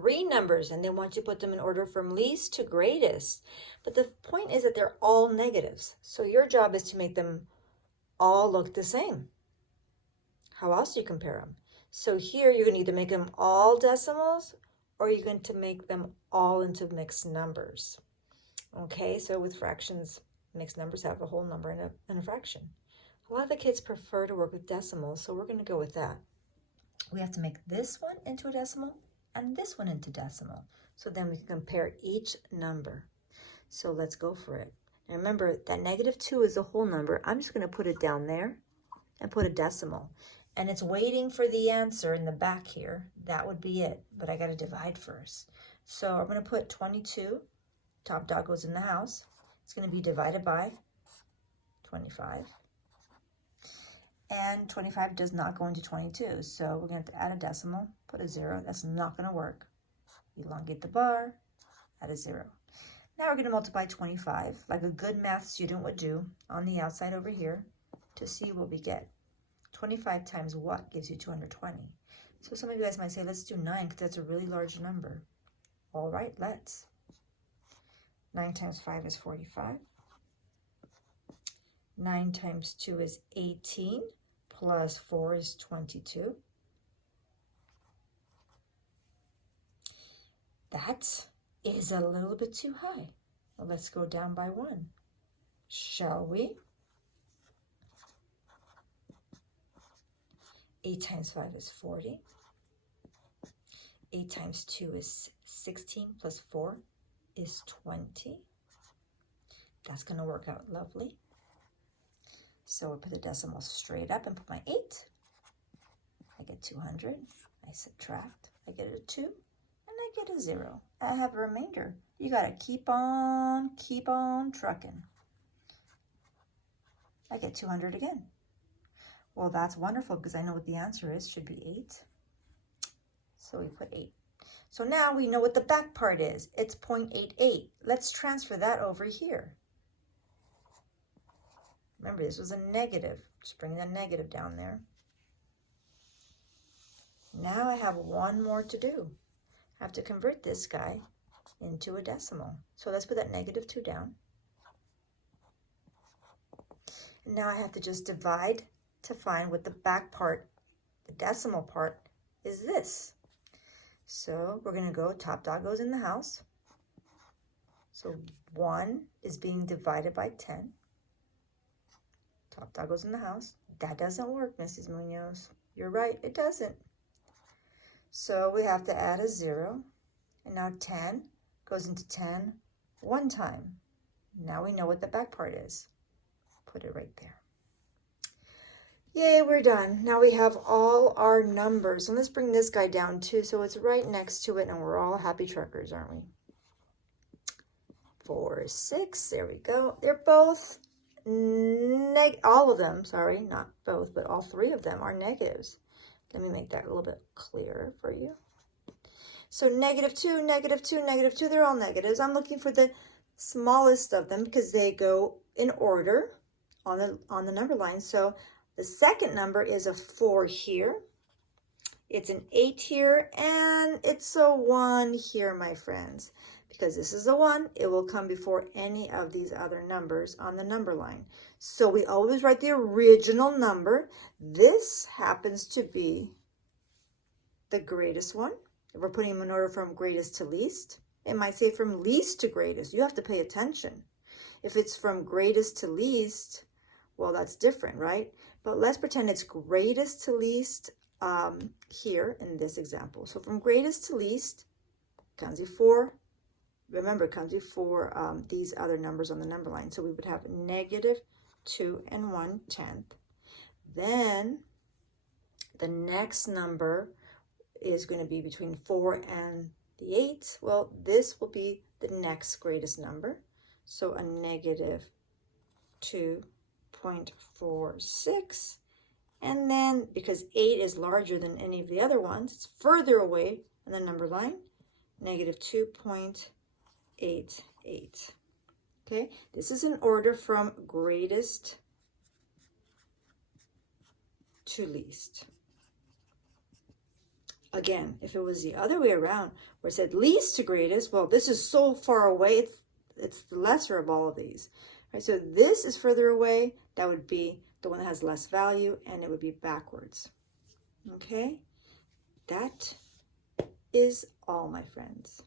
3 numbers, and they want you to put them in order from least to greatest. But the point is that they're all negatives. So your job is to make them all look the same. How else do you compare them? So here you're going to either make them all decimals or you're going to make them all into mixed numbers. Okay, so with fractions, mixed numbers have a whole number and a fraction. A lot of the kids prefer to work with decimals, so we're going to go with that. We have to make this one into a decimal and this one into decimal. So then we can compare each number. So let's go for it. Now remember that -2 is a whole number. I'm just going to put it down there and put a decimal. And it's waiting for the answer in the back here. That would be it, but I got to divide first. So I'm going to put 22, top dog goes in the house. It's going to be divided by 25. And 25 does not go into 22, so we're going to have to add a decimal, put a 0. That's not going to work. Elongate the bar, add a 0. Now we're going to multiply 25, like a good math student would do, on the outside over here, to see what we get. 25 times what gives you 220? So some of you guys might say, let's do 9, because that's a really large number. All right, let's. 9 times 5 is 45. 9 times 2 is 18, plus 4 is 22. That is a little bit too high. Well, let's go down by 1, shall we? 8 times 5 is 40. 8 times 2 is 16, plus 4 is 20. That's going to work out lovely. So we'll put the decimal straight up and put my 8. I get 200. I subtract. I get a 2. And I get a 0. I have a remainder. You got to keep on trucking. I get 200 again. Well, that's wonderful because I know what the answer is. Should be 8. So we put 8. So now we know what the back part is. It's 0.88. Let's transfer that over here. Remember, this was a negative. Just bring that negative down there. Now I have one more to do. I have to convert this guy into a decimal. So let's put that -2 down. And now I have to just divide to find what the back part, the decimal part, is this. So we're going to go, top dog goes in the house. So 1 is being divided by 10. Top dog goes in the house. That doesn't work, Mrs. Munoz. You're right, it doesn't. So we have to add a 0. And now 10 goes into 10 one time. Now we know what the back part is. Put it right there. Yay, we're done. Now we have all our numbers. And let's bring this guy down too, so it's right next to it, and we're all happy truckers, aren't we? 4, 6, there we go. They're both all of them, sorry, not both, but all 3 of them are negatives. Let me make that a little bit clearer for you. So -2, -2, -2, they're all negatives. I'm looking for the smallest of them because they go in order on the number line. So the second number is a 4 here. It's an 8 here, and it's a 1 here, my friends. Because this is a 1, it will come before any of these other numbers on the number line. So we always write the original number. This happens to be the greatest one. If we're putting them in order from greatest to least, it might say from least to greatest. You have to pay attention. If it's from greatest to least, well, that's different, right? But let's pretend it's greatest to least here in this example. So from greatest to least comes before, remember, it comes before these other numbers on the number line. So we would have -2 1/10. Then the next number is going to be between 4 and the 8. Well, this will be the next greatest number. So a -2.46. And then because 8 is larger than any of the other ones, it's further away on the number line, -2.88. Okay, this is in order from greatest to least. Again, if it was the other way around, where it said least to greatest, well, this is so far away, it's the lesser of all of these. Right? So this is further away. That would be the one that has less value, and it would be backwards. Okay? That is all, my friends.